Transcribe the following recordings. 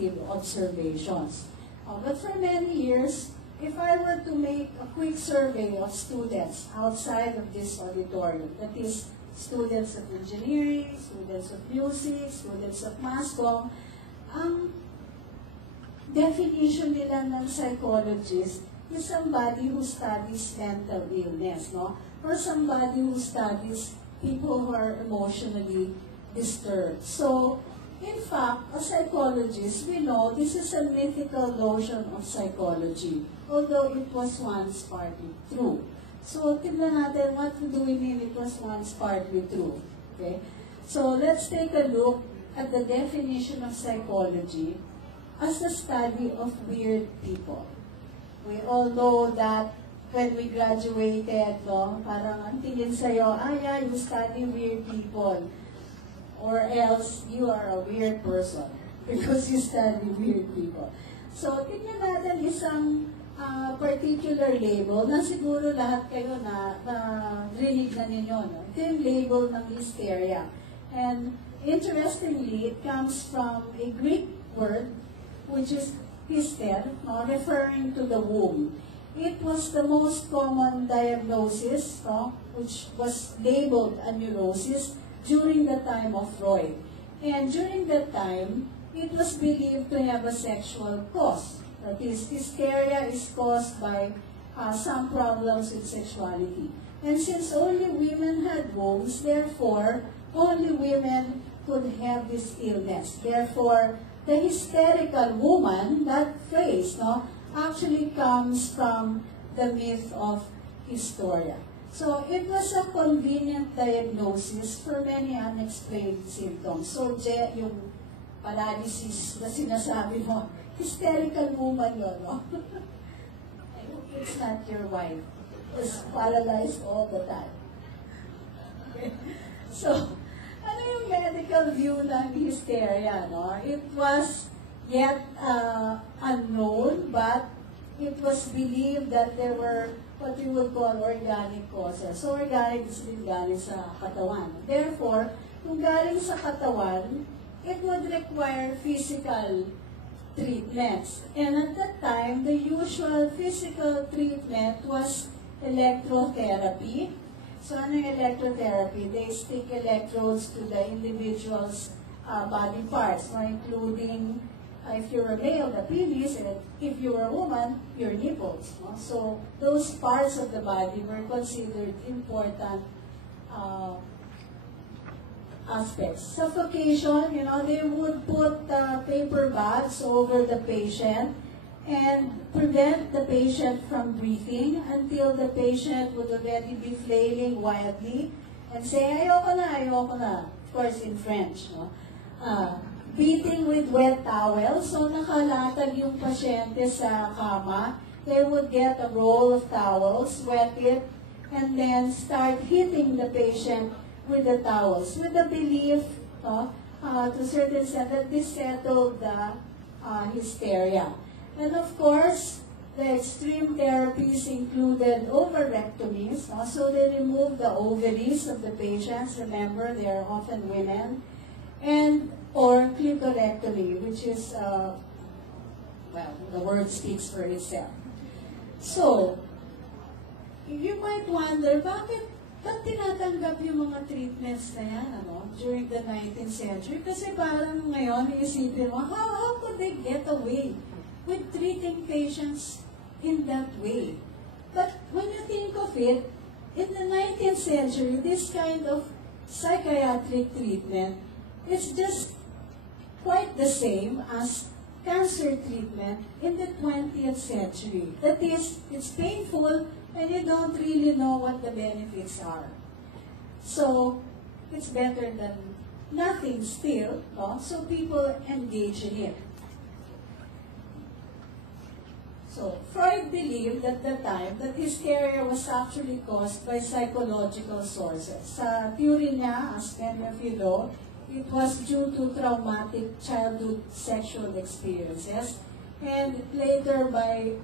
observations. But for many years, if I were to make a quick survey of students outside of this auditorium, that is, students of engineering, students of music, students of mass comm, ang definition nila ng psychologist is somebody who studies mental illness, no? Or somebody who studies people who are emotionally disturbed. So, in fact, as psychologists, we know this is a mythical notion of psychology, although it was once partly true. So, tignan natin what do we mean it was once partly true. Okay? So, let's take a look at the definition of psychology as the study of weird people. We all know that when we graduated, no, parang ang tingin sa'yo, yeah, you study weird people. Or else you are a weird person because you study weird people. So, tingnan natin isang particular label na siguro lahat kayo na rinig na ninyo. No? Ito yung label ng hysteria. And interestingly, it comes from a Greek word which is hyster, no? Referring to the womb. It was the most common diagnosis, no? Which was labeled a neurosis during the time of Freud. And during that time, it was believed to have a sexual cause. That is, hysteria is caused by some problems with sexuality. And since only women had wombs, therefore, only women could have this illness. Therefore, the hysterical woman, that phrase, no, actually comes from the myth of Hysteria. So, it was a convenient diagnosis for many unexplained symptoms. So, yung paralysis na sinasabi mo, hysterical woman yun, no? I hope it's not your wife. It's paralyzed all the time. Okay. So, ano yung medical view ng hysteria, no? It was yet unknown, but it was believed that there were what we would call organic causes. So, organic is din galing sa katawan. Therefore, kung galing sa katawan, it would require physical treatments. And at that time, the usual physical treatment was electrotherapy. So, ano yung electrotherapy? They stick electrodes to the individual's body parts, so including if you're a male, the penis, and if you're a woman, your nipples. No? So those parts of the body were considered important aspects. Suffocation, they would put paper bags over the patient and prevent the patient from breathing until the patient would already be flailing wildly and say, ayoko na, of course in French. No? Beating with wet towels. So, nakalatag yung pasyente sa kama. They would get a roll of towels, wet it, and then start hitting the patient with the towels, with the belief, to a certain extent, that this settled the hysteria. And of course, the extreme therapies included ovarectomies. So, they removed the ovaries of the patients. Remember, they are often women. Or clitorectomy, which is, well, the word speaks for itself. So, you might wonder, ba't tinatanggap yung mga treatments na yan, during the 19th century? Kasi parang ngayon, iisipin mo, how could they get away with treating patients in that way? But when you think of it, in the 19th century, this kind of psychiatric treatment is just quite the same as cancer treatment in the 20th century. That is, it's painful and you don't really know what the benefits are. So, it's better than nothing still, no? So people engage in it. So, Freud believed at the time that hysteria was actually caused by psychological sources. Sa theory niya, as many of you know, it was due to traumatic childhood sexual experiences, and later by,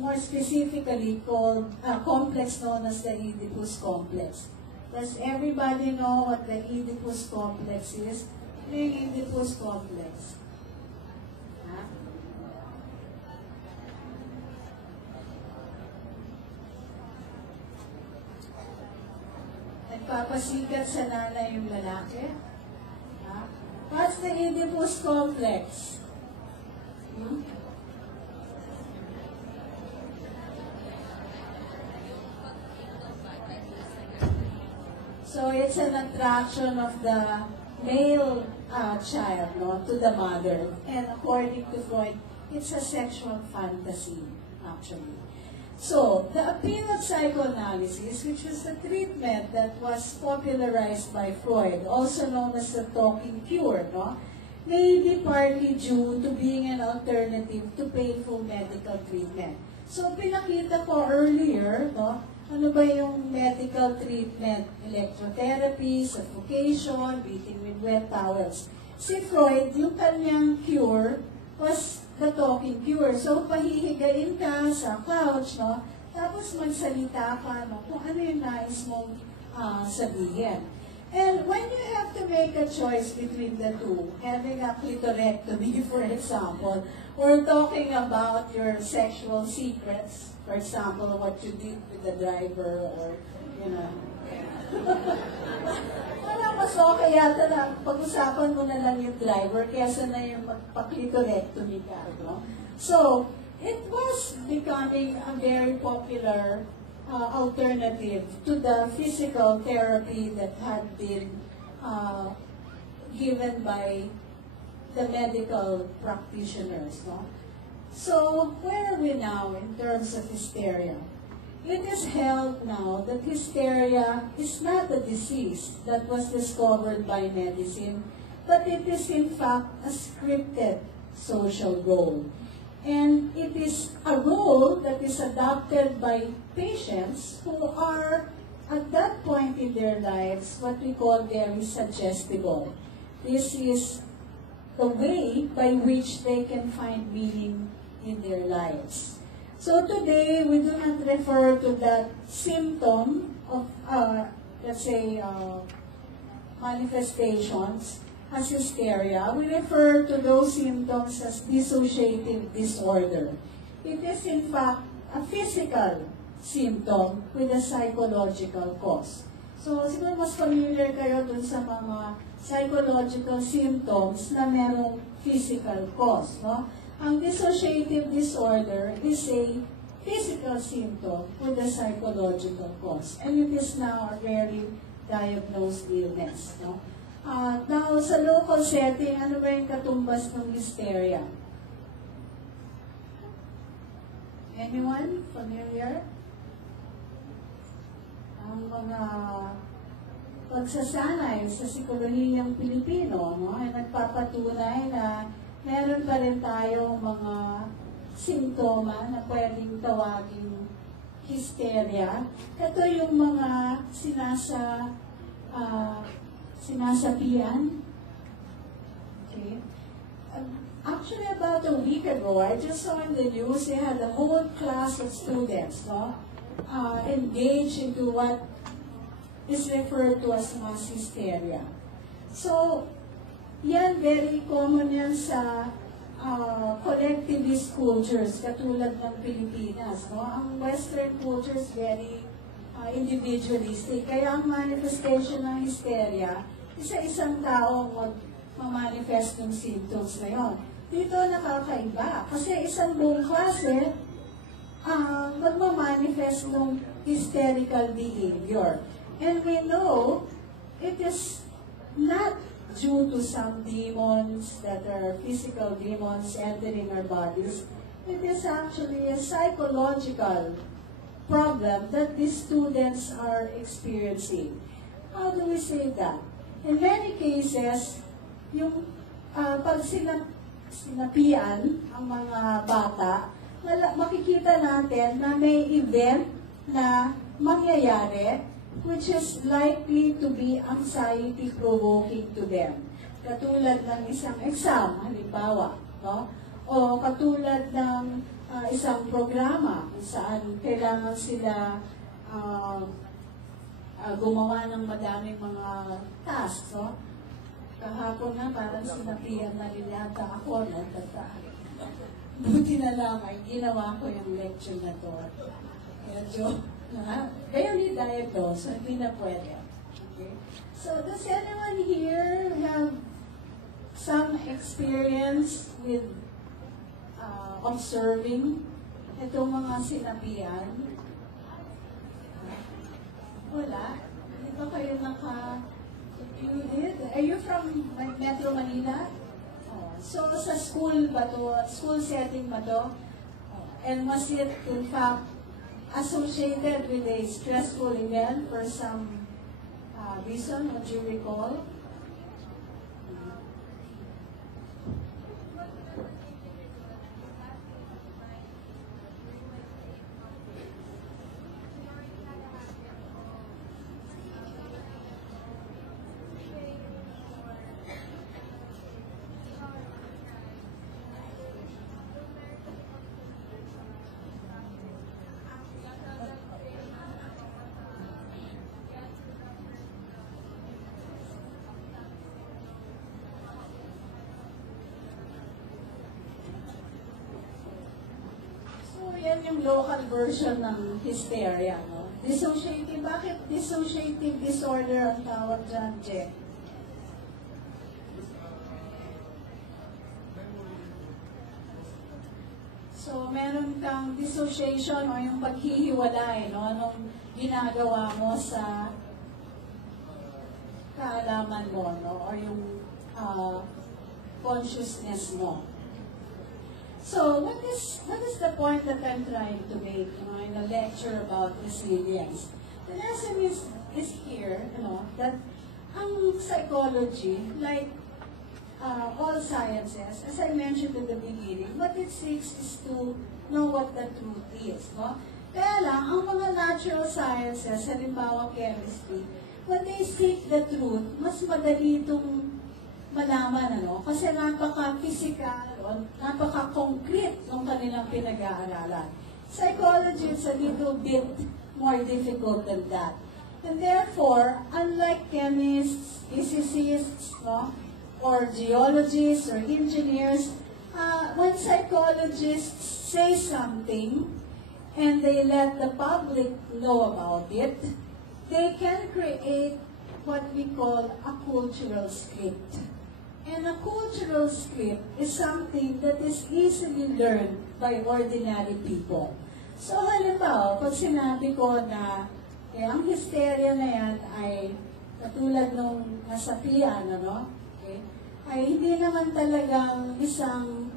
more specifically called, a complex known as the Oedipus complex. Does everybody know what the Oedipus complex is? The Oedipus complex. nagpapasikat sa nanay yung lalaki? Ha? What's the Oedipus complex? Hmm? So it's an attraction of the male child, no, to the mother. And according to Freud, it's a sexual fantasy, actually. So, the appeal of psychoanalysis, which was a treatment that was popularized by Freud, also known as the talking cure, no, may be partly due to being an alternative to painful medical treatment. So, pinakita ko earlier, no, ano ba yung medical treatment? Electrotherapy, suffocation, beating with wet towels. Si Freud, yung kanyang cure was the talking cure. So, pahihigain ka sa couch, no? Tapos magsalita ka, no? Kung ano yung nais mong sabihin. And when you have to make a choice between the two, having a clitorectomy, for example, or talking about your sexual secrets, for example, what you did with the driver, or, you know, wala, mas okay yata na pag-usapan mo na lang yung driver kaysa na yung magpa-clitorectomy ka, no? So, it was becoming a very popular alternative to the physical therapy that had been given by the medical practitioners, no? So, where are we now in terms of hysteria? It is held now that hysteria is not a disease that was discovered by medicine, but it is in fact a scripted social role. And it is a role that is adopted by patients who are, at that point in their lives, what we call very suggestible. This is the way by which they can find meaning in their lives. So today, we do not refer to that symptom of, let's say, manifestations as hysteria. We refer to those symptoms as dissociative disorder. It is in fact a physical symptom with a psychological cause. So siguro mas familiar kayo dun sa mga psychological symptoms na merong physical cause, no? Ang dissociative disorder is a physical symptom with a psychological cause. And it is now a rarely diagnosed illness, no? Now, sa local setting, ano ba yung katumbas ng hysteria? Anyone familiar? Ang mga pagsasanay sa psikolohiyang Pilipino, no, ay nagpapatunay na meron pa rin tayong mga simptoma na pwedeng tawaging hysteria. Ito yung mga sinasabihan. Okay. Actually, about a week ago, I just saw in the news, they had a whole class of students, no, engaged into what is referred to as mass hysteria. So, yan, very common yan sa collectivist cultures, katulad ng Pilipinas, no? Ang Western culture is very individualistic. Kaya ang manifestation ng hysteria, isa-isang tao mag-manifest ng symptoms na yun. Dito nakakaiba. Kasi isang buong klase, magmamanifest ng hysterical behavior. And we know it is not due to some demons that are physical demons entering our bodies. It is actually a psychological problem that these students are experiencing. How do we say that? In many cases, yung pag sinapian ang mga bata, makikita natin na may event na mangyayari which is likely to be anxiety-provoking to them. Katulad ng isang exam, halimbawa, no? O katulad ng isang programa kung saan kailangan sila gumawa ng madaming mga tasks, no? Kahapon na parang sinapihan na nilata ako, natataan. Buti na lang ay ginawa ko yung lecture na to. Medyo, kaya ni diagnose, so hindi na pwede. Okay. So does anyone here have some experience with observing itong mga sinabihan? Wala? Hindi ba kayo you did? Are you from Metro Manila? Oh. So sa school ba to? School setting ba to? Oh. And was it in fact associated with a stressful event for some reason? Would you recall? Yan yung local version ng hysteria, no? Dissociative, bakit dissociative disorder ang tawag dyan, Je? So, meron kang dissociation o yung paghihiwalay, no? Anong ginagawa mo sa kaalaman mo, no? Or yung consciousness mo. So, what is the point that I'm trying to make, in a lecture about resilience? The lesson is here, that ang psychology, like all sciences, as I mentioned in the beginning, what it seeks is to know what the truth is, no? Kaya lang, ang mga natural sciences, halimbawa chemistry, when they seek the truth, mas madali itong malaman, kasi napaka-physical, napaka-concrete ng kanilang pinag-aaralan. Psychology is a little bit more difficult than that. And therefore, unlike chemists, physicists, or geologists, or engineers, when psychologists say something, and they let the public know about it, they can create what we call a cultural script. And a cultural script is something that is easily learned by ordinary people. So halimbawa, pag sinabi ko na ang hysteria na yan ay katulad nung nasapian, okay, ay hindi naman talagang isang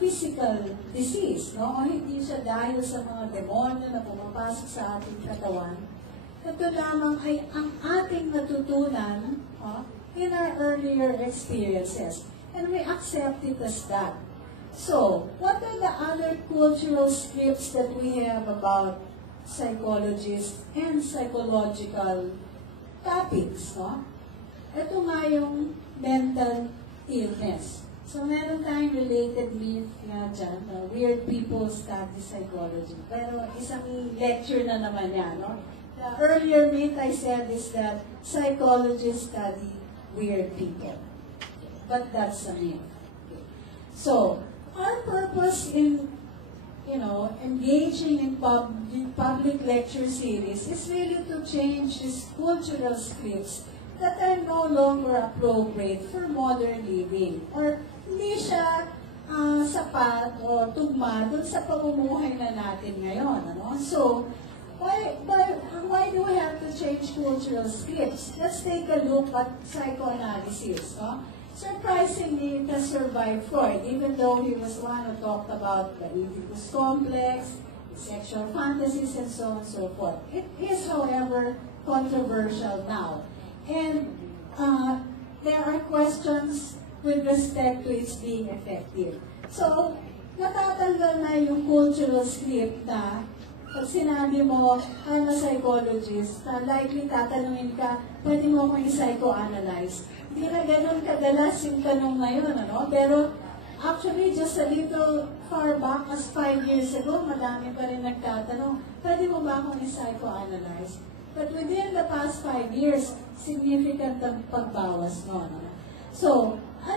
physical disease, o hindi siya dahil sa mga demonyo na pumapasok sa ating katawan. Ito lamang ay ang ating natutunan, in our earlier experiences. And we accept it as that. So, what are the other cultural scripts that we have about psychologists and psychological topics? Ito nga yung mental illness. So, meron tayong related myth nga dyan, weird people study psychology. Pero isang lecture na naman yan, The earlier myth I said is that psychologists study weird people. But that's a myth. So, our purpose in, engaging in public lecture series is really to change these cultural scripts that are no longer appropriate for modern living. Or hindi siya sapat o tugma dun sa pamumuhay na natin ngayon. So, why do we have to change cultural scripts? Let's take a look at psychoanalysis. Surprisingly, it has survived Freud, even though he was one who talked about the Oedipus complex, sexual fantasies, and so on and so forth. It is, however, controversial now. And there are questions with respect to its being effective. So, natatanggal na yung cultural script na pag sinabi mo, I'm a psychologist, likely tatanungin ka, pwede mo akong i-psychoanalyze. Hindi na ganun kadalas yung tanong na yun, Pero, actually, just a little far back, as 5 years ago, madami pa rin nagtatanong, pwede mo ba akong i-psychoanalyze? But within the past 5 years, significant ang pagbawas mo, So,